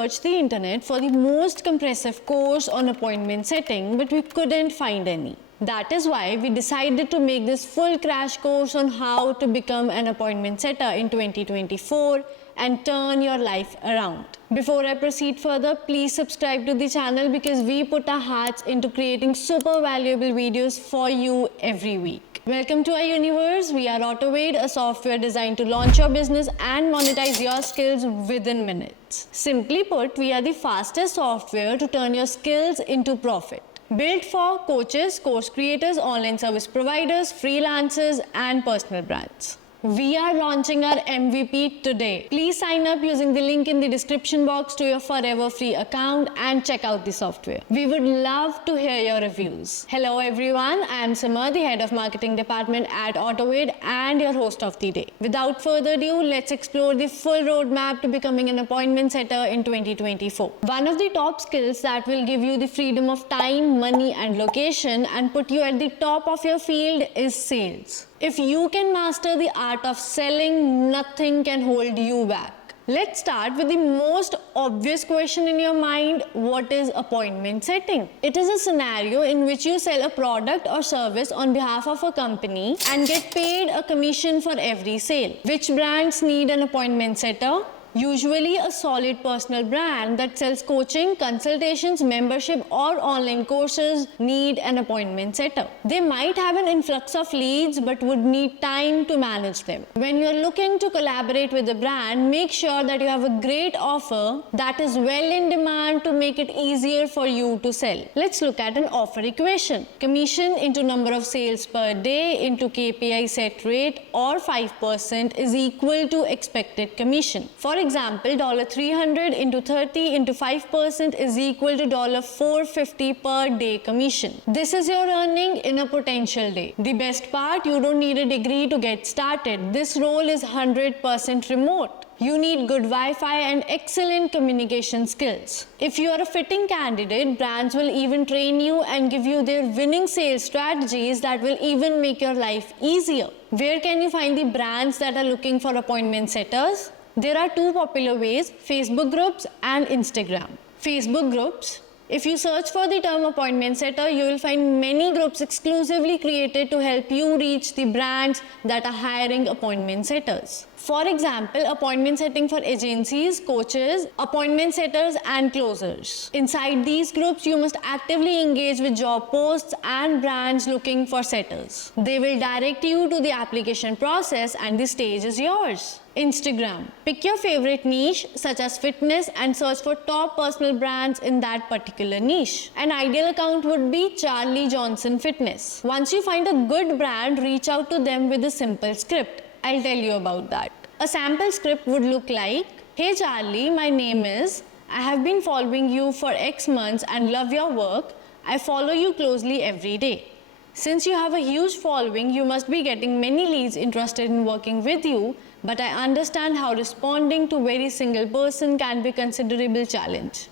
searched the internet for the most comprehensive course on appointment setting, but we couldn't find any. That is why we decided to make this full crash course on how to become an appointment setter in 2024 and turn your life around. Before I proceed further, please subscribe to the channel because we put our hearts into creating super valuable videos for you every week. Welcome to our universe. We are AutoAid, a software designed to launch your business and monetize your skills within minutes. Simply put, we are the fastest software to turn your skills into profit. Built for coaches, course creators, online service providers, freelancers, and personal brands. We are launching our MVP today. Please sign up using the link in the description box to your forever free account and check out the software. We would love to hear your reviews. Hello everyone, I am Simar, the head of marketing department at AutoAid and your host of the day. Without further ado, let's explore the full roadmap to becoming an appointment setter in 2024. One of the top skills that will give you the freedom of time, money and location and put you at the top of your field is sales. If you can master the art of selling, nothing can hold you back. Let's start with the most obvious question in your mind. What is appointment setting? It is a scenario in which you sell a product or service on behalf of a company and get paid a commission for every sale. Which brands need an appointment setter? Usually a solid personal brand that sells coaching, consultations, membership or online courses need an appointment setter. They might have an influx of leads but would need time to manage them. When you're looking to collaborate with a brand, make sure that you have a great offer that is well in demand to make it easier for you to sell. Let's look at an offer equation. Commission into number of sales per day into KPI set rate or 5% is equal to expected commission. For example, $300 into 30 into 5% is equal to $450 per day commission. This is your earning in a potential day. The best part, you don't need a degree to get started. This role is 100% remote. You need good Wi-Fi and excellent communication skills. If you are a fitting candidate, brands will even train you and give you their winning sales strategies that will even make your life easier. Where can you find the brands that are looking for appointment setters? There are two popular ways, Facebook groups and Instagram. Facebook groups. If you search for the term appointment setter, you will find many groups exclusively created to help you reach the brands that are hiring appointment setters. For example, appointment setting for agencies, coaches, appointment setters and closers. Inside these groups, you must actively engage with job posts and brands looking for setters. They will direct you to the application process and the stage is yours. Instagram. Pick your favorite niche such as fitness and search for top personal brands in that particular niche. An ideal account would be Charlie Johnson Fitness. Once you find a good brand, reach out to them with a simple script. I'll tell you about that. A sample script would look like, "Hey Charlie, my name is, I have been following you for X months and love your work. I follow you closely every day. Since you have a huge following, you must be getting many leads interested in working with you, but I understand how responding to very single person can be a considerable challenge.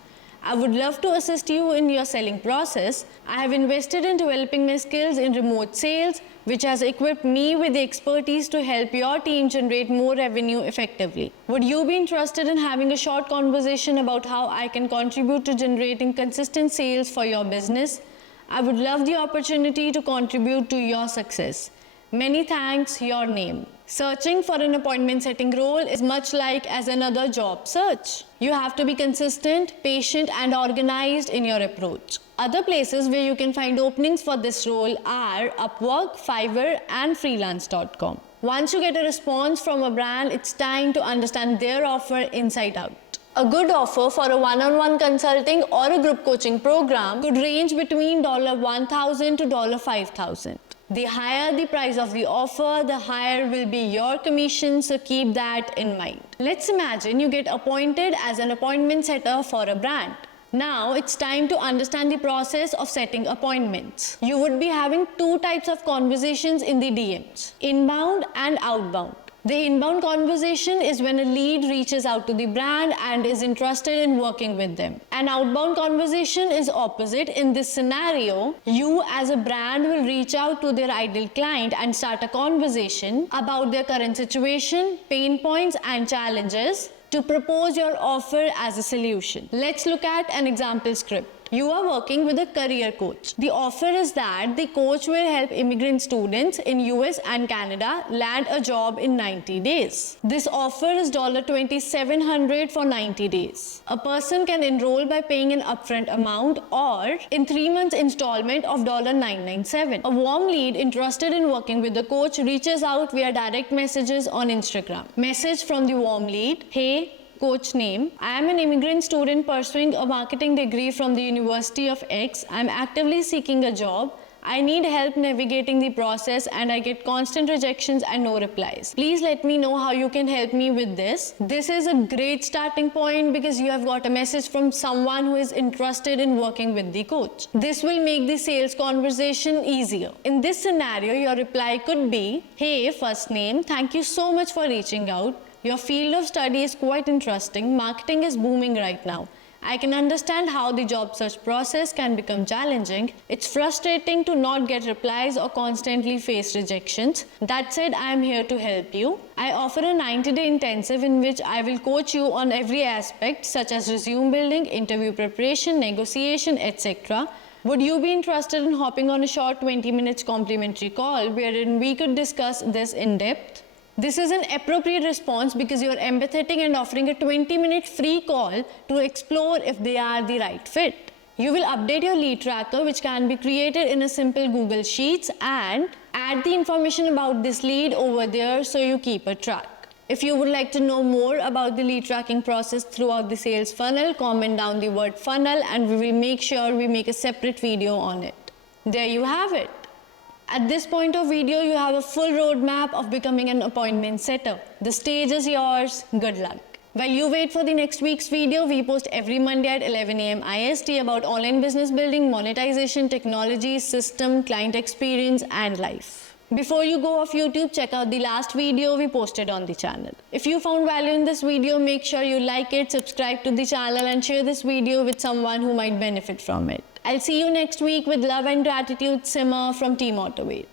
I would love to assist you in your selling process. I have invested in developing my skills in remote sales, which has equipped me with the expertise to help your team generate more revenue effectively. Would you be interested in having a short conversation about how I can contribute to generating consistent sales for your business? I would love the opportunity to contribute to your success. Many thanks, your name." Searching for an appointment setting role is much like as another job search. You have to be consistent, patient and organized in your approach. Other places where you can find openings for this role are Upwork, Fiverr and Freelance.com. Once you get a response from a brand, it's time to understand their offer inside out. A good offer for a one-on-one consulting or a group coaching program could range between $1,000 to $5,000. The higher the price of the offer, the higher will be your commission, so keep that in mind. Let's imagine you get appointed as an appointment setter for a brand. Now it's time to understand the process of setting appointments. You would be having two types of conversations in the DMs, inbound and outbound. The inbound conversation is when a lead reaches out to the brand and is interested in working with them. An outbound conversation is opposite. In this scenario, you as a brand will reach out to their ideal client and start a conversation about their current situation, pain points and challenges. to propose your offer as a solution. Let's look at an example script. You are working with a career coach. The offer is that the coach will help immigrant students in US and Canada land a job in 90 days. This offer is $2,700 for 90 days. A person can enroll by paying an upfront amount or in 3 months installment of $997. A warm lead interested in working with the coach reaches out via direct messages on Instagram. Message from the warm lead: Hey, coach name. I am an immigrant student pursuing a marketing degree from the University of X. I am actively seeking a job. I need help navigating the process and I get constant rejections and no replies. Please let me know how you can help me with this. This is a great starting point because you have got a message from someone who is interested in working with the coach. This will make the sales conversation easier. In this scenario, your reply could be: Hey, first name, thank you so much for reaching out. Your field of study is quite interesting. Marketing is booming right now. I can understand how the job search process can become challenging. It's frustrating to not get replies or constantly face rejections. That said, I am here to help you. I offer a 90-day intensive in which I will coach you on every aspect such as resume building, interview preparation, negotiation, etc. Would you be interested in hopping on a short 20 minutes complimentary call wherein we could discuss this in depth? This is an appropriate response because you are empathetic and offering a 20-minute free call to explore if they are the right fit. You will update your lead tracker, which can be created in a simple Google Sheets, and add the information about this lead over there so you keep a track. If you would like to know more about the lead tracking process throughout the sales funnel, comment down the word funnel and we will make sure we make a separate video on it. There you have it. At this point of video, you have a full roadmap of becoming an appointment setter. The stage is yours. Good luck. While you wait for the next week's video, we post every Monday at 11 AM IST about online business building, monetization, technology, system, client experience, and life. Before you go off YouTube, check out the last video we posted on the channel. If you found value in this video, make sure you like it, subscribe to the channel, and share this video with someone who might benefit from it. I'll see you next week with love and gratitude. Simmer from Team Automate.